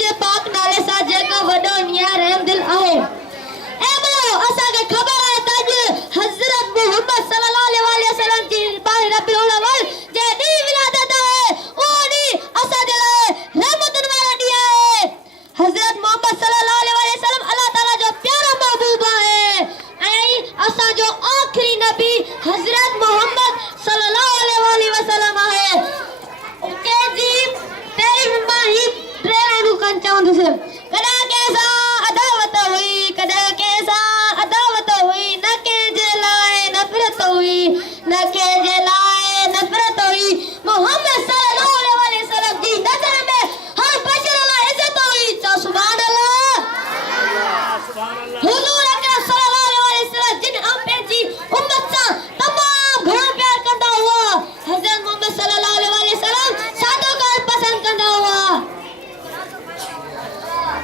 जे पाक नाले सा जेको वडो निया रहम दिल आहे। ए बोलो असा के खबर है तज हजरत मोहम्मद सल्लल्लाहु अलैहि वसल्लम जी बार रबीउल अव्वल जे दी विलादत है ओ दी असा जे रहमतन वाला दी है। हजरत मोहम्मद सल्लल्लाहु अलैहि वसल्लम अल्लाह ताला जो प्यारा महबूब है। ऐ असा जो आखिरी नबी हजरत मोहम्मद सल्लल्लाहु अलैहि वसल्लम है। ओके जी तेरी माही प्रेरणा कन चाहूं से कदा कैसा अदावत हुई कदा कैसा अदावत हुई न के जलाए नफरत हुई न के जलाए नफरत हुई। मोहम्मद सल्लल्लाहु अलैहि वसल्लम की नजर में हर बशर अल्लाह इज्जत हुई। तो सुभान अल्लाह हुजूर अकरम सल्लल्लाहु अलैहि वसल्लम जिन हम पेजी उम्मत सा तमाम घणो प्यार करदा हुआ। हजरत मोहम्मद सल्लल्लाहु अलैहि वसल्लम सादो का पसंद करदा हुआ।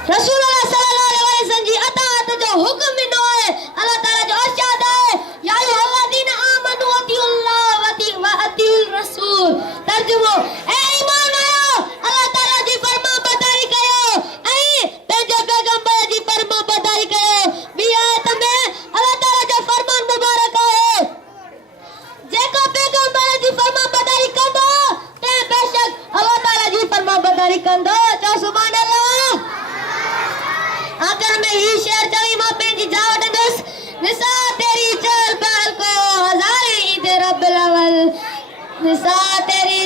रसूलुल्लाह सल्लल्लाहु अलैहि वसल्लम जी अतात जो हुक्म मिलो है अल्लाह ताला जो इरशाद है या अय्युहल्लज़ीना आमनू अतिउल्लाह व अतिउर रसूल। तर्जुमो ए ईमान आयो अल्लाह ताला जी फरमाबरदारी कयो ऐ तेजो पैगंबर जी फरमाबरदारी कयो। बी आयत में अल्लाह ताला जो फरमान मुबारक है जेको पैगंबर जी फरमाबरदारी कंदो ते बेशक अल्लाह ताला जी फरमाबरदारी कंदो। चो सुभान अल्लाह। आखिर में ही शेर चवी मापे जी जावट दस निसा तेरी चल पहल को हजारे ईद रब्बिल अव्वल निसा तेरी